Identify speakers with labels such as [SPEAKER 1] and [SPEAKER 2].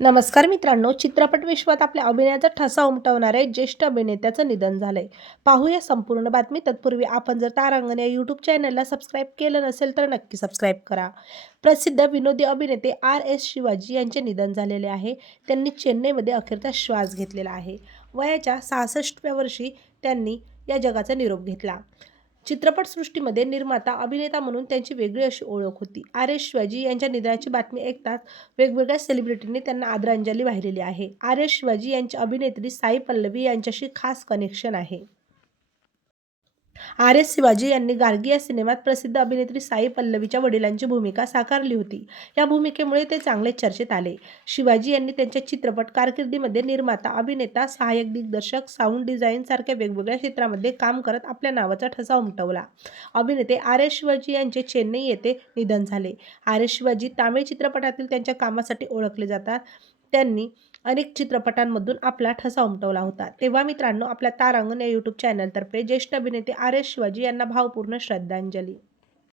[SPEAKER 1] नमस्कार मित्रांनो चित्रपट विश्वात आपल्या अभिनयाचा ठसा उमटवणाऱ्या ज्येष्ठ अभिनेत्याचं निधन झालंय. पाहूया संपूर्ण बातमी. तत्पूर्वी आपण जर तारांगण या यूट्यूब चॅनलला सबस्क्राईब केलं नसेल तर नक्की सबस्क्राईब करा. प्रसिद्ध विनोदी अभिनेते आर एस शिवाजी यांचे निधन झालेले आहे. त्यांनी चेन्नईमध्ये अखेरचा श्वास घेतलेला आहे. वयाच्या सहासष्टव्या वर्षी त्यांनी या जगाचा निरोप घेतला. चित्रपटसृष्टीमध्ये निर्माता अभिनेता म्हणून त्यांची वेगळी अशी ओळख होती. आर. एस. शिवाजी यांच्या निधनाची बातमी ऐकताच वेगवेगळ्या सेलिब्रिटींनी त्यांना आदरांजली वाहिलेली आहे. आर. एस. शिवाजी यांची अभिनेत्री साई पल्लवी यांच्याशी खास कनेक्शन आहे. आर एस शिवाजी यांनी गार्गी या सिनेमात प्रसिद्ध अभिनेत्री साई पल्लवीच्या वडिलांची भूमिका साकारली होती. या भूमिकेमुळे ते चांगले चर्चेत आले. शिवाजी यांनी त्यांच्या चित्रपट कारकिर्दीमध्ये निर्माता अभिनेता सहाय्यक दिग्दर्शक साऊंड डिझाईन सारख्या वेगवेगळ्या क्षेत्रामध्ये काम करत आपल्या नावाचा ठसा उमटवला. अभिनेते आर एस शिवाजी यांचे चेन्नई येथे निधन झाले. आर एस शिवाजी तामिळ चित्रपटातील त्यांच्या कामासाठी ओळखले जातात. त्यांनी अनेक चित्रपटांमधून आपला ठसा उमटवला होता. तेव्हा मित्रांनो आपल्या तारांगण या यूट्यूब चॅनलतर्फे ज्येष्ठ अभिनेते आर एस शिवाजी यांना भावपूर्ण श्रद्धांजली.